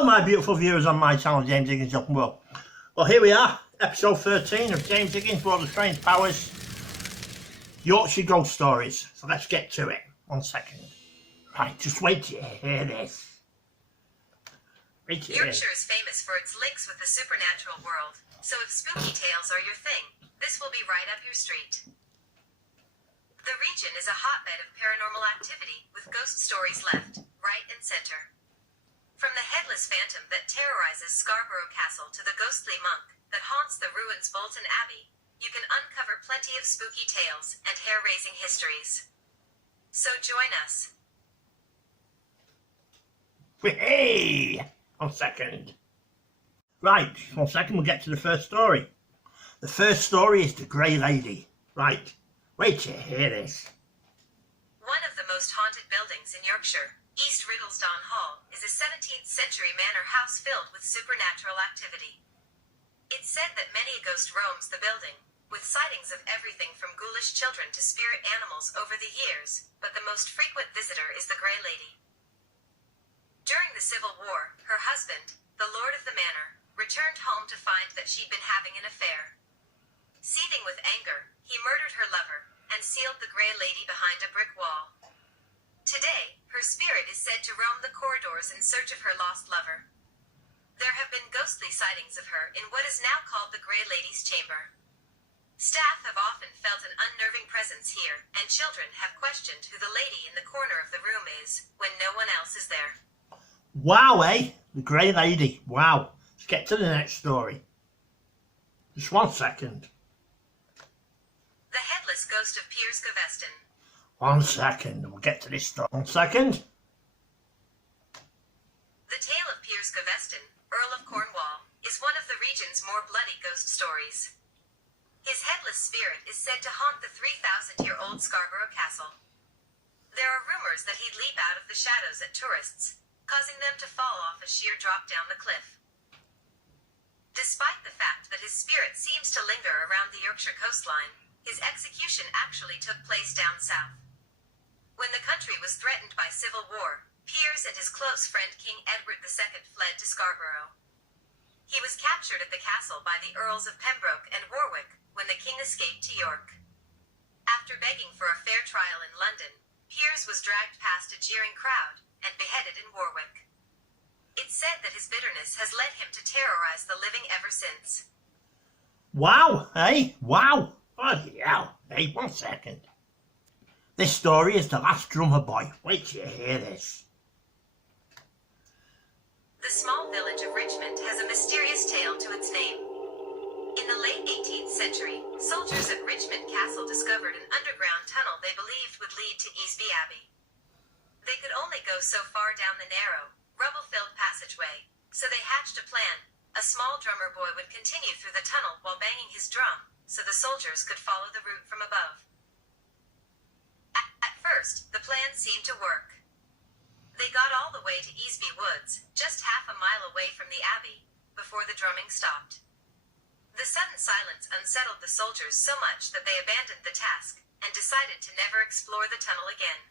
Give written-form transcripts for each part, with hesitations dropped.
Hello my beautiful viewers on my channel, James Higgins Up and Well. Well, here we are, episode 13 of James Higgins World of Strange Powers, Yorkshire Ghost Stories. So let's get to it. 1 second. Right, just wait till you hear this. Yorkshire is famous for its links with the supernatural world, so if spooky tales are your thing, this will be right up your street. The region is a hotbed of paranormal activity, with ghost stories left, right and center. From the headless phantom that terrorizes Scarborough Castle to the ghostly monk that haunts the ruins Bolton Abbey, you can uncover plenty of spooky tales and hair-raising histories. So join us. Hey! 1 second. Right, 1 second, we'll get to the first story. The first story is The Grey Lady. Right, wait till you hear this. One of the most haunted buildings in Yorkshire, East Riddlesden Hall, is a 17th century manor house filled with supernatural activity. It's said that many a ghost roams the building, with sightings of everything from ghoulish children to spirit animals over the years, but the most frequent visitor is the Grey Lady. During the Civil War, her husband, the lord of the manor, returned home to find that she'd been having an affair. Seething with anger, he murdered her lover, and sealed the Grey Lady behind a brick wall. Today, her spirit is said to roam the corridors in search of her lost lover. There have been ghostly sightings of her in what is now called the Grey Lady's Chamber. Staff have often felt an unnerving presence here, and children have questioned who the lady in the corner of the room is, when no one else is there. Wow, eh? The Grey Lady. Wow. Let's get to the next story. Just 1 second. The Headless Ghost of Piers Gaveston. 1 second, we'll get to this story. 1 second. The tale of Piers Gaveston, Earl of Cornwall, is one of the region's more bloody ghost stories. His headless spirit is said to haunt the 3,000-year-old Scarborough Castle. There are rumors that he'd leap out of the shadows at tourists, causing them to fall off a sheer drop down the cliff. Despite the fact that his spirit seems to linger around the Yorkshire coastline, his execution actually took place down south. When the country was threatened by civil war, Piers and his close friend King Edward II fled to Scarborough. He was captured at the castle by the Earls of Pembroke and Warwick when the king escaped to York. After begging for a fair trial in London, Piers was dragged past a jeering crowd and beheaded in Warwick. It's said that his bitterness has led him to terrorize the living ever since. Wow, eh? Wow. Bloody hell. Hey, 1 second. This story is The Last Drummer Boy. Wait till you hear this. The small village of Richmond has a mysterious tale to its name. In the late 18th century, soldiers at Richmond Castle discovered an underground tunnel they believed would lead to Easby Abbey. They could only go so far down the narrow, rubble-filled passageway, so they hatched a plan. A small drummer boy would continue through the tunnel while banging his drum, so the soldiers could follow the route from above. At first, the plan seemed to work. They got all the way to Easby Woods, just half a mile away from the abbey, before the drumming stopped. The sudden silence unsettled the soldiers so much that they abandoned the task, and decided to never explore the tunnel again.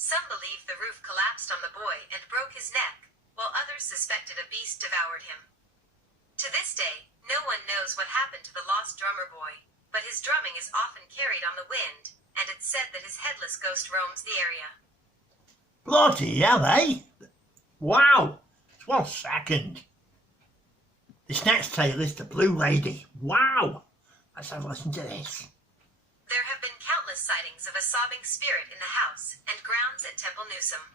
Some believe the roof collapsed on the boy and broke his neck, while others suspected a beast devoured him. To this day, no one knows what happened to the lost drummer boy, but his drumming is often carried on the wind, and it's said that his headless ghost roams the area. Bloody hell, eh? Wow. Just 1 second. This next tale is The Blue Lady. Wow. Let's have a listen to this. There have been countless sightings of a sobbing spirit in the house and grounds at Temple Newsome.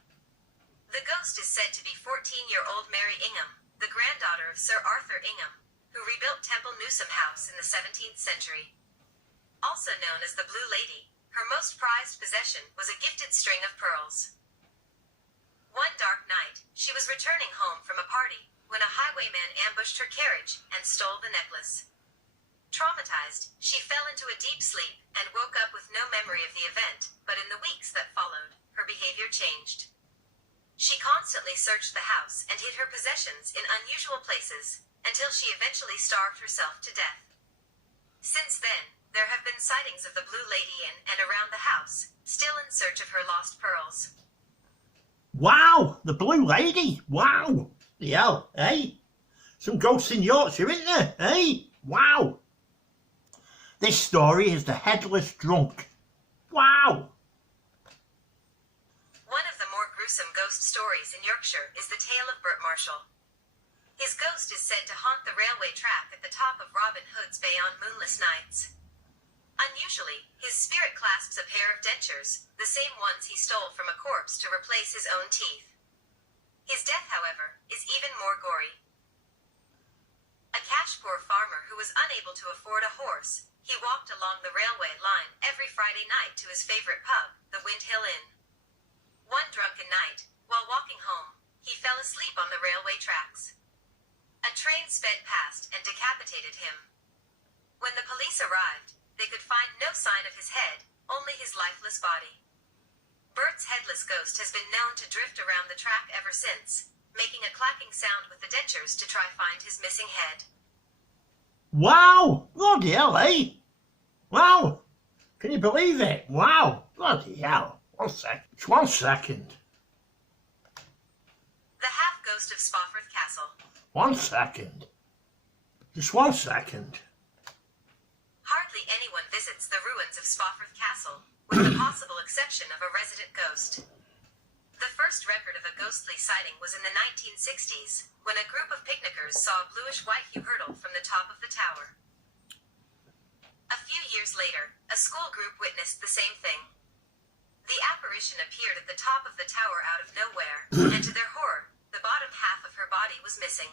The ghost is said to be 14-year-old Mary Ingham, the granddaughter of Sir Arthur Ingham, who rebuilt Temple Newsome House in the 17th century. Also known as the Blue Lady, her most prized possession was a gifted string of pearls. One dark night, she was returning home from a party when a highwayman ambushed her carriage and stole the necklace. Traumatized, she fell into a deep sleep and woke up with no memory of the event, but in the weeks that followed, her behavior changed. She constantly searched the house and hid her possessions in unusual places, until she eventually starved herself to death. Since then, there have been sightings of the Blue Lady in and around the house, still in search of her lost pearls. Wow, the Blue Lady. Wow. hell, eh? Some ghosts in Yorkshire, isn't there, eh? Wow. This story is the Headless Drunk. Wow. One of the more gruesome ghost stories in Yorkshire is the tale of Bert Marshall. His ghost is said to haunt the railway track at the top of Robin Hood's Bay on moonless nights. Unusually, his spirit clasps a pair of dentures, the same ones he stole from a corpse to replace his own teeth. His death, however, is even more gory. A cash-poor farmer who was unable to afford a horse, he walked along the railway line every Friday night to his favorite pub, the Windhill Inn. One drunken night, while walking home, he fell asleep on the railway tracks. A train sped past and decapitated him. When the police arrived, they could find no sign of his head, only his lifeless body. Bert's headless ghost has been known to drift around the track ever since, making a clacking sound with the dentures to try find his missing head. Wow. Bloody hell, eh? Wow. Can you believe it? Wow. Bloody hell. 1 sec. Just 1 second. The half-ghost of Spafford Castle. 1 second. Just 1 second. Hardly anyone visits the ruins of Spafford Castle, with the possible exception of a resident ghost. The first record of a ghostly sighting was in the 1960s, when a group of picnickers saw a bluish-white hue hurtle from the top of the tower. A few years later, a school group witnessed the same thing. The apparition appeared at the top of the tower out of nowhere, and to their horror, the bottom half of her body was missing.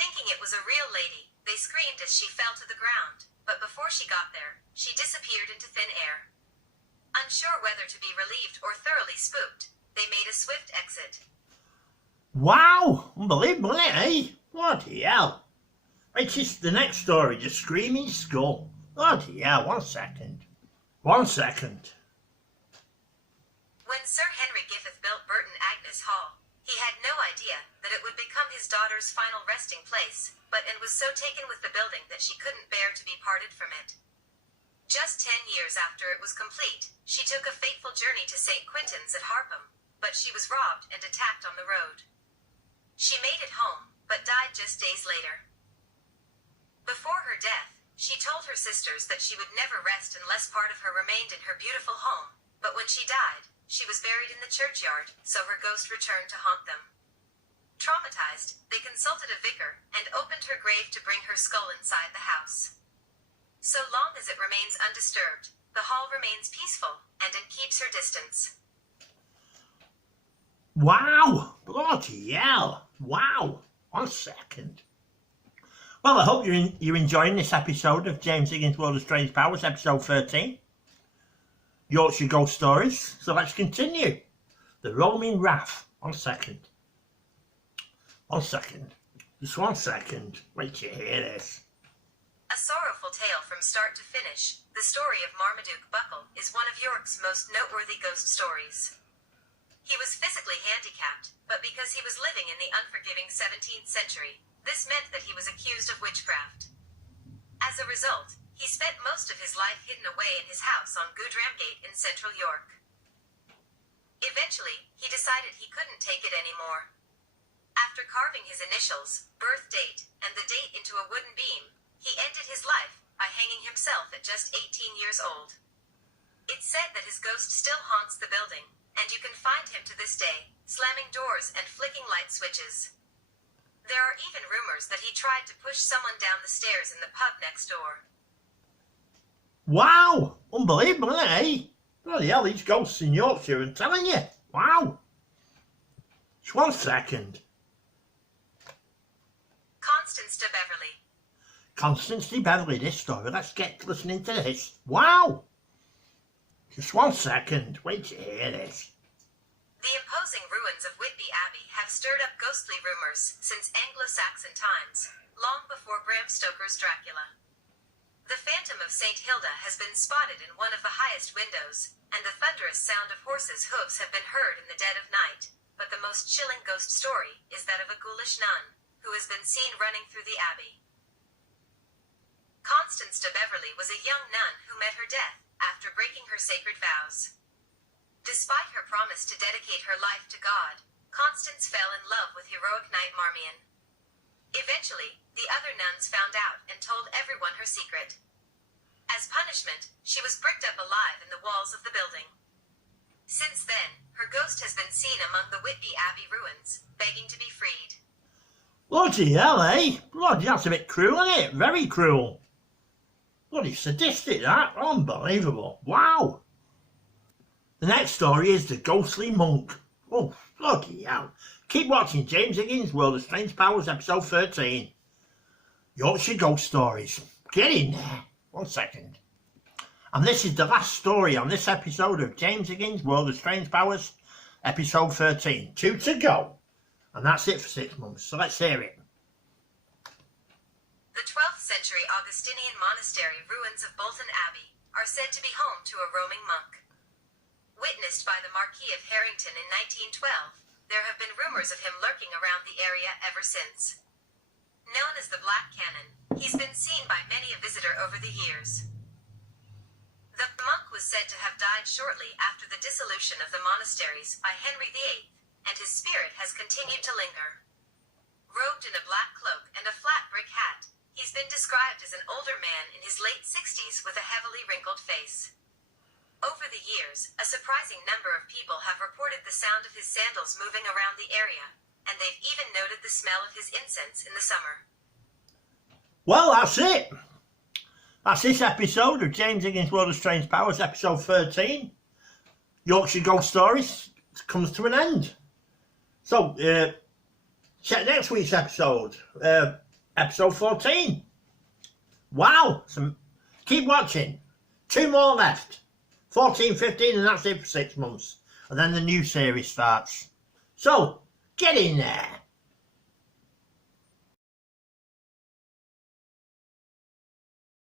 Thinking it was a real lady, they screamed as she fell to the ground, but before she got there, she disappeared into thin air. Unsure whether to be relieved or thoroughly spooked, they made a swift exit. Wow. Unbelievable, isn't it, eh? Bloody hell. It's just the next story, just screaming skull. Bloody hell. 1 second. 1 second. When Sir Henry Giffith built Burton Agnes Hall, he had no idea that it would become his daughter's final resting place, and was so taken with the building that she couldn't bear to be parted from it. Just 10 years after it was complete, she took a fateful journey to St. Quintin's at Harpham, but she was robbed and attacked on the road. She made it home, but died just days later. Before her death, she told her sisters that she would never rest unless part of her remained in her beautiful home, but when she died, she was buried in the churchyard, so her ghost returned to haunt them. Traumatized, they consulted a vicar and opened her grave to bring her skull inside the house. So long as it remains undisturbed, the hall remains peaceful, and it keeps her distance. Wow. Bloody hell. Wow. 1 second. Well, I hope you're enjoying this episode of James Higgins' World of Strange Powers, episode 13. Yorkshire Ghost Stories. So let's continue. The Roaming Wrath. 1 second. 1 second. Just 1 second. Wait till you hear this. A sorrowful tale from start to finish, the story of Marmaduke Buckle is one of York's most noteworthy ghost stories. He was physically handicapped, but because he was living in the unforgiving 17th century, this meant that he was accused of witchcraft. As a result, he spent most of his life hidden away in his house on Goodramgate in central York. Eventually, he decided he couldn't take it anymore. After carving his initials, birth date, and the date into a wooden beam, he ended his life by hanging himself at just 18 years old. It's said that his ghost still haunts the building, and you can find him to this day, slamming doors and flicking light switches. There are even rumors that he tried to push someone down the stairs in the pub next door. Wow. Unbelievable, isn't it, eh? Bloody hell, these ghosts in Yorkshire, I'm telling you. Wow. Just 1 second. Constance de Beverley. Constance de Beverley, this story. Let's get listening to this. Wow. Just 1 second. Wait to hear this. The imposing ruins of Whitby Abbey have stirred up ghostly rumors since Anglo-Saxon times, long before Bram Stoker's Dracula. The phantom of St. Hilda has been spotted in one of the highest windows, and the thunderous sound of horses' hooves have been heard in the dead of night, but the most chilling ghost story is that of a ghoulish nun, who has been seen running through the abbey. Constance de Beverley was a young nun who met her death after breaking her sacred vows. Despite her promise to dedicate her life to God, Constance fell in love with heroic knight Marmion. Eventually, the other nuns found out and told everyone her secret. As punishment, she was bricked up alive in the walls of the building. Since then, her ghost has been seen among the Whitby Abbey ruins, begging to be freed. Bloody hell, eh? Bloody, that's a bit cruel, isn't it? Very cruel. Bloody sadistic, that. Unbelievable. Wow. The next story is The Ghostly Monk. Oh, bloody hell. Keep watching James Higgins' World of Strange Powers, episode 13. Yorkshire Ghost Stories. Get in there. 1 second. And this is the last story on this episode of James Higgins' World of Strange Powers, episode 13. 2 to go. And that's it for 6 months, so let's hear it. The 12th century Augustinian monastery ruins of Burton Abbey are said to be home to a roaming monk. Witnessed by the Marquis of Harrington in 1912, there have been rumors of him lurking around the area ever since. Known as the Black Canon, he's been seen by many a visitor over the years. The monk was said to have died shortly after the dissolution of the monasteries by Henry VIII, and his spirit has continued to linger. Robed in a black cloak and a flat brick hat, he's been described as an older man in his late 60s with a heavily wrinkled face. Over the years, a surprising number of people have reported the sound of his sandals moving around the area, and they've even noted the smell of his incense in the summer. Well, that's it. That's this episode of James Higgins' World of Strange Powers, episode 13. Yorkshire Ghost Stories comes to an end. So, check next week's episode, episode 14. Wow, keep watching. 2 more left. 14, 15, and that's it for 6 months. And then the new series starts. So, get in there.